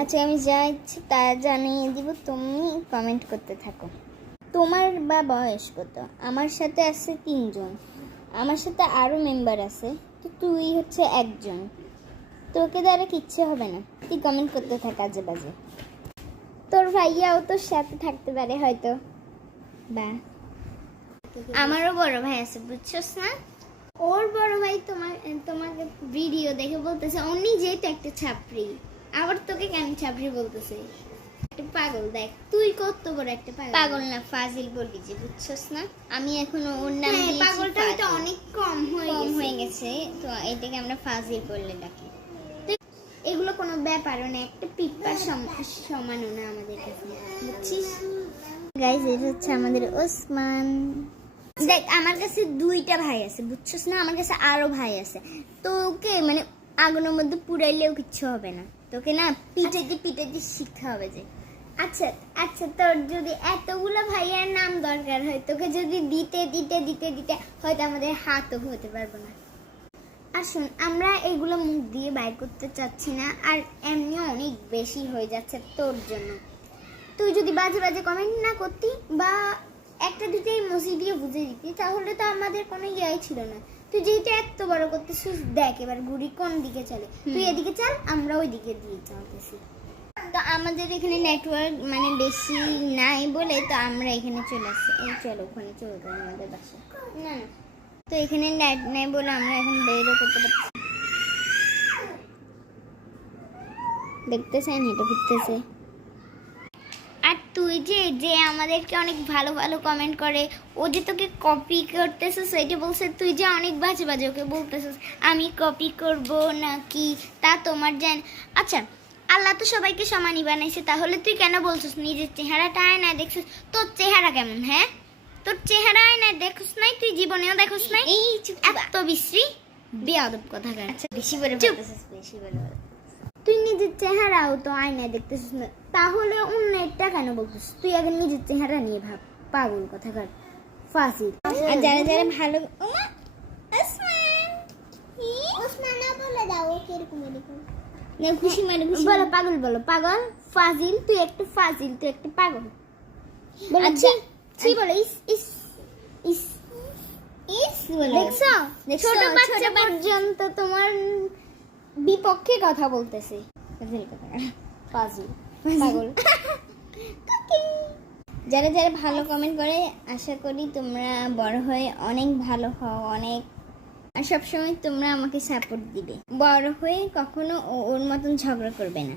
আচ্ছা, আমি যা ইচ্ছে তা জানিয়ে দিব, তুমি কমেন্ট করতে থাকো। তোমার বা বয়স কত? আমার সাথে আছে 3 জন, আমার সাথে আরও মেম্বার আছে, তো তুই হচ্ছে একজন। তোকে দ্বারা কিচ্ছু হবে না, তুই কমেন্ট করতে থাক আজে বাজে। তোর ভাইয়াও তোর সাথে থাকতে পারে হয়তো, বা আমারও বড় ভাই আছে, বুঝছস না? ওর বড় ভাই তোমাকে ভিডিও দেখে বলতেছে উনি যেহেতু একটা ছাপরি, আবার তোকে কেন ছাপরি বলতেছে? একটা পাগল। দেখ তুই কত বড় একটা পাগল না, ফাজিল বলবি যে, বুঝছস না? আমি এখন ওর নাম দিয়েছি পাগলটা, তো অনেক কম হয়ে গেছে, তো এটাকে আমরা ফাজিল বললে ডাকি। এগুলো কোনো ব্যাপারও না, একটা পিপ্পার সমানও না আমাদের কাছে, বুঝছিস? গাইস, এটা হচ্ছে আমাদের ওসমান। দেখ আমার কাছে 2টা ভাই আছে, বুঝছস না? আমার কাছে আরো ভাই আছে। তোকে মানে আগুনের মধ্যে পুরাইলেও কিচ্ছু হবে না, তোকে না পিটাইতে শিখতে হবে যে। আচ্ছা আচ্ছা, তোর যদি এতগুলো ভাইয়ের নাম দরকার হয়, তোকে যদি দিতে হয়তো আমাদের হাতও হতে পারবো না। আসুন, আমরা এগুলো মুখ দিয়ে বাইর করতে চাচ্ছি না, আর এমনি অনেক বেশি হয়ে যাচ্ছে তোর জন্য। তুই যদি বাজে বাজে কমেন্ট না করতি বা একটা দুটাই মসি দিয়ে বুঝে দিতি, তাহলে তো আমাদের কোনো ইয়াই ছিল না। তুই যেহেতু এত বড় করতেছিস, দেখ এবার ঘুড়ি কোন দিকে চলে, তুই এদিকে চাল, আমরা ওই দিকে দিয়ে চলতেছি। তো আমাদের এখানে নেটওয়ার্ক মানে বেশি নাই বলে তো আমরা এখানে চলে আসছি। এই চলো ওখানে চলে যাই আমাদের বাসা। না না, তো এখানে নেট নেই বলে আমরা এখন বেরও করতে পারছি। দেখতেছেন এটা ঘুরতেছে। আর তুই যে আমাদেরকে অনেক ভালো ভালো কমেন্ট করে, ও যে তোকে কপি করতেছিস, এটা বলছে তুই যে অনেক বাজে বাজে ওকে বলতেছিস আমি কপি করব নাকি, তা তোমার জান। আচ্ছা, আল্লাহ তো সবাইকে সমানই বানাইছে, তাহলে তুই কেন বলছিস নিজের চেহারাটা আয়নায় দেখছিস? তোর চেহারা কেমন? হ্যাঁ, তোর চেহারা আয়নায় দেখছিস নাই? তুই জীবনেও দেখছিস নাই? এই এত বিশ্রী বেয়াদব কথা কার। আচ্ছা, বেশি বলে বলতেছিস, বেশি বলে। তুই নিজের চেহারাও তো আয়নায় দেখতেছিস না, তাহলে অন্যটা কেন বলছিস? তুই আগে নিজের চেহারা নিয়ে ভাব, পাগল কথাকার, ফাজিল। আর যারা যারা ভালো, ওমা ওসমান না বলে দাও কিরকম এরকম না, খুশি মানে খুশি বলো, পাগল বলো, পাগল ফাজিল, তুই একটা ফাজিল, তুই একটা পাগল। আচ্ছা কি বলে? ইস ইস ইস ইস বলে। দেখছো ছোট বাচ্চা পর্যন্ত তোমার বিপক্ষে কথা বলতেছে, পাগল। যারা যারা ভালো কমেন্ট করে, আশা করি তোমরা বড় হয়ে অনেক ভালো হও, অনেক, আর সবসময় তোমরা আমাকে সাপোর্ট দিবে। বড় হয়ে কখনো ওর মতন ঝগড়া করবে না।